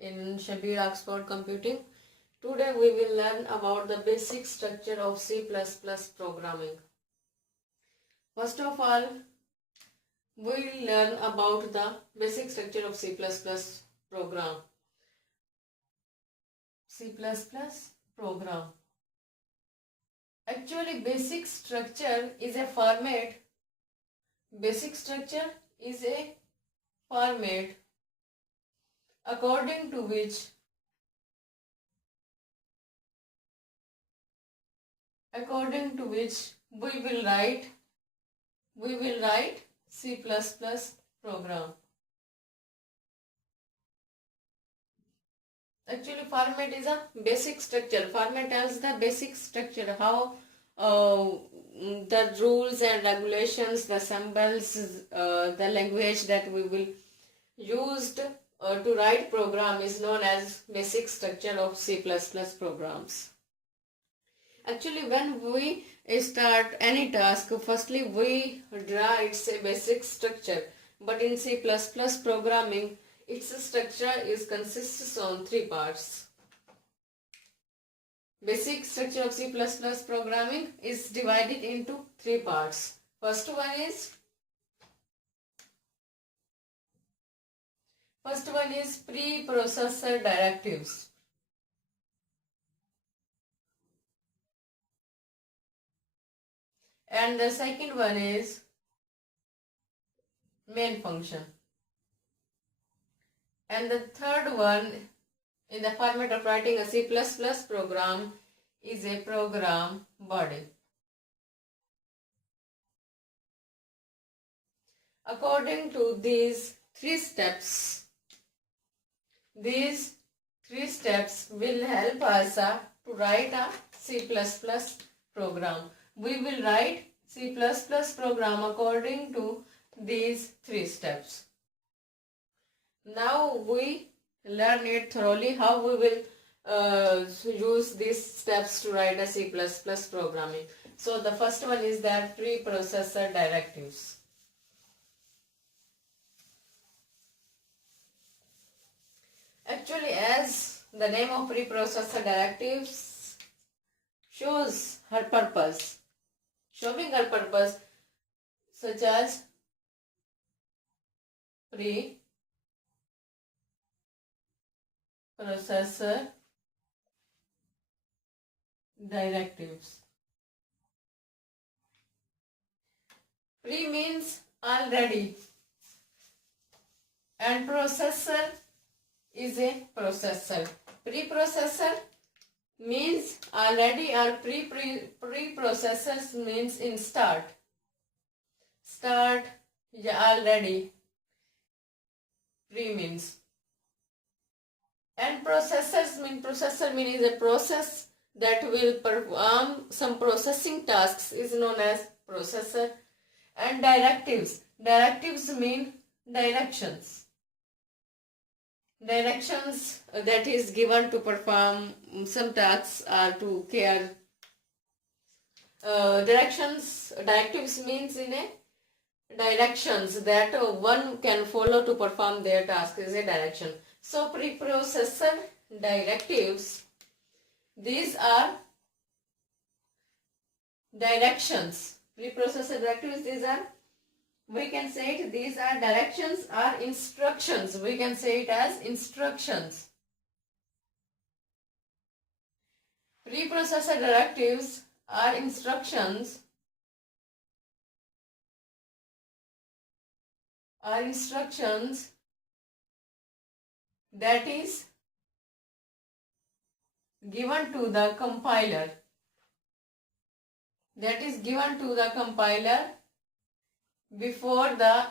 in Shabir Oxford Computing. Today we will learn about the basic structure of C++ programming. First of all, we will learn about the basic structure of C++ program. C++ program. Actually, basic structure is a format. Basic structure is a format according to which we will write C++ program. Actually, format is a basic structure. Format tells the basic structure, how the rules and regulations, the symbols, the language that we will use to write program is known as basic structure of C++ programs. Actually, when we start any task, firstly we draw its a basic structure. But in C++ programming, its structure consists on three parts. Basic structure of C++ programming is divided into three parts. First one is preprocessor directives. And the second one is main function. And the third one in the format of writing a C++ program is a program body. According to these three steps will help us to write a C++ program. We will write C++ program according to these three steps. Now we learn it thoroughly how we will use these steps to write a C++ programming. So the first one is that preprocessor directives. Actually, as the name of preprocessor directives shows her purpose, showing her purpose, such as preprocessor directives. Pre means already, and processor is a processor. Preprocessor means already, or preprocessors means in start, already. Pre means, and processor means a process that will perform some processing tasks is known as processor. And directives mean directions that is given to perform some tasks or to care. Directives means in a directions that one can follow to perform their task is a direction. So preprocessor directives, these are directions. Preprocessor directives, we can say it, these are directions or instructions. We can say it as instructions. Preprocessor directives are instructions that is given to the compiler. Before the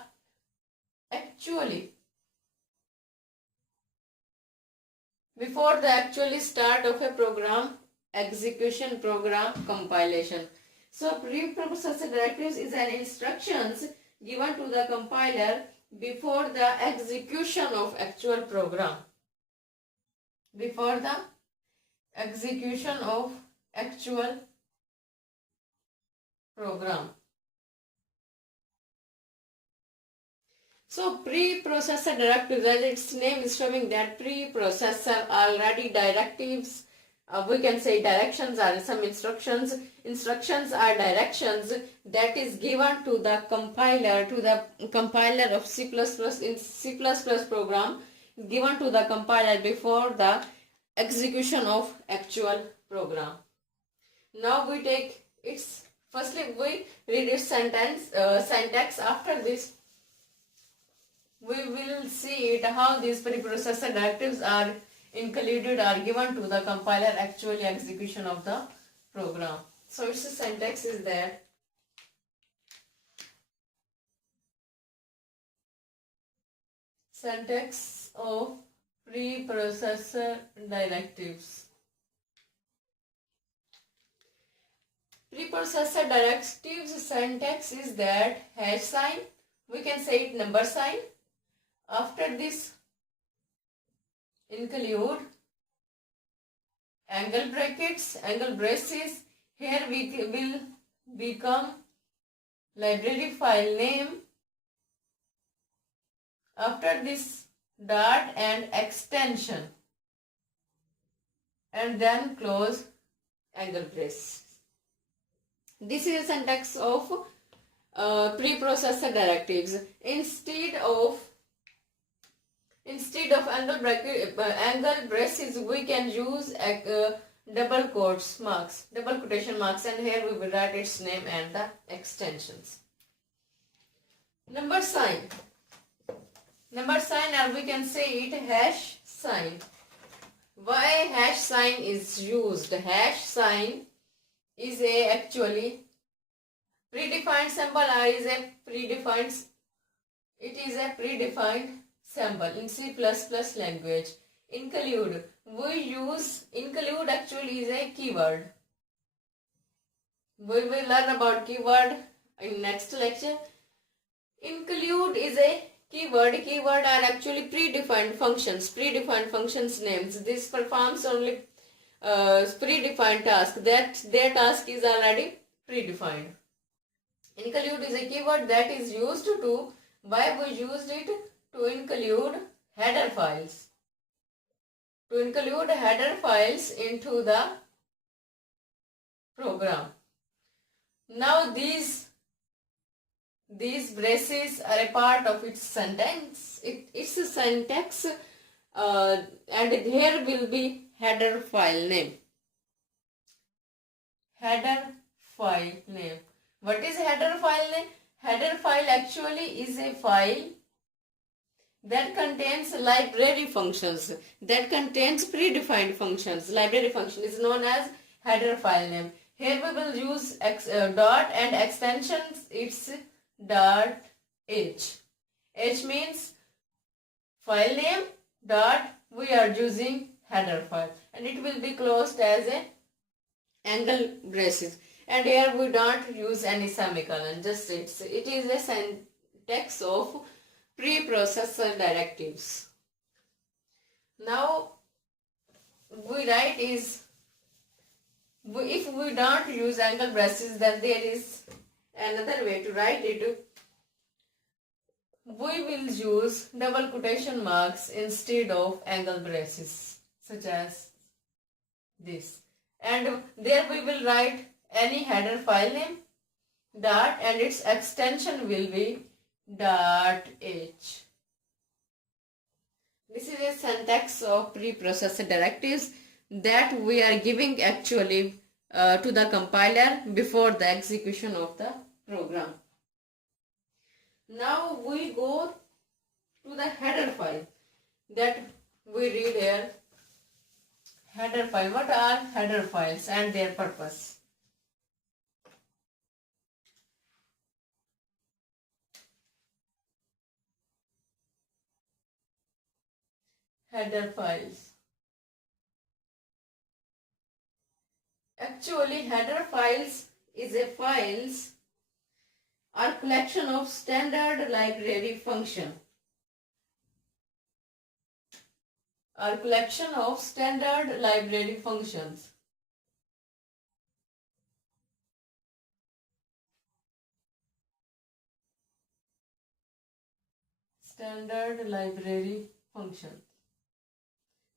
actually start of a program execution, program compilation. So preprocessor directives is an instructions given to the compiler before the execution of actual program. So preprocessor directives, as its name is showing that preprocessor already directives, we can say directions are some instructions. Instructions are directions that is given to the compiler of C++ in C++ program, given to the compiler before the execution of actual program. Now we take its, firstly we read its syntax. After this we will see it how these preprocessor directives are included or given to the compiler actually execution of the program. So its syntax is that syntax of preprocessor directives. Preprocessor directives syntax is that hash sign, we can say it number sign. After this include angle brackets, angle braces. Here we will become library file name. After this dot and extension, and then close angle brace. This is a syntax of preprocessor directives. Instead of angle braces, we can use double quotation marks, and here we will write its name and the extensions. Number sign, or we can say it hash sign. Why hash sign is used? Hash sign is a actually predefined symbol, or is a predefined, it is a predefined symbol in C++ language. Include, we use include actually is a keyword. We will learn about keyword in next lecture. Include is a keyword. Keyword are actually predefined functions names. This performs only predefined task, that their task is already predefined. Include is a keyword that is used to, why we used it? To include header files. To include header files into the program. Now these braces are a part of its syntax. It's a syntax, and here will be header file name. Header file name. What is header file name? Header file actually is a file that contains library functions, that contains predefined functions. Library function is known as header file name. Here we will use dot and extensions. It's dot h. H means file name, dot, we are using header file, and it will be closed as a angle braces. And here we don't use any semicolon, just it is a syntax of preprocessor directives. Now we write is, if we don't use angle braces, then there is another way to write it. We will use double quotation marks instead of angle braces, such as this, and there we will write any header file name, dot, and its extension will be dot h. This is a syntax of preprocessor directives that we are giving actually to the compiler before the execution of the program. Now we go to the header file that we read here. Header file. What are header files and their purpose? Header files. Actually, header files is a files or collection of standard library function, or collection of standard library functions. standard library function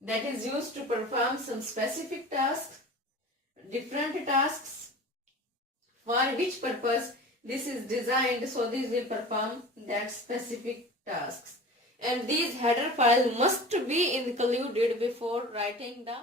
that is used to perform some specific tasks, different tasks, for which purpose this is designed, so this will perform that specific tasks. And these header file must be included before writing the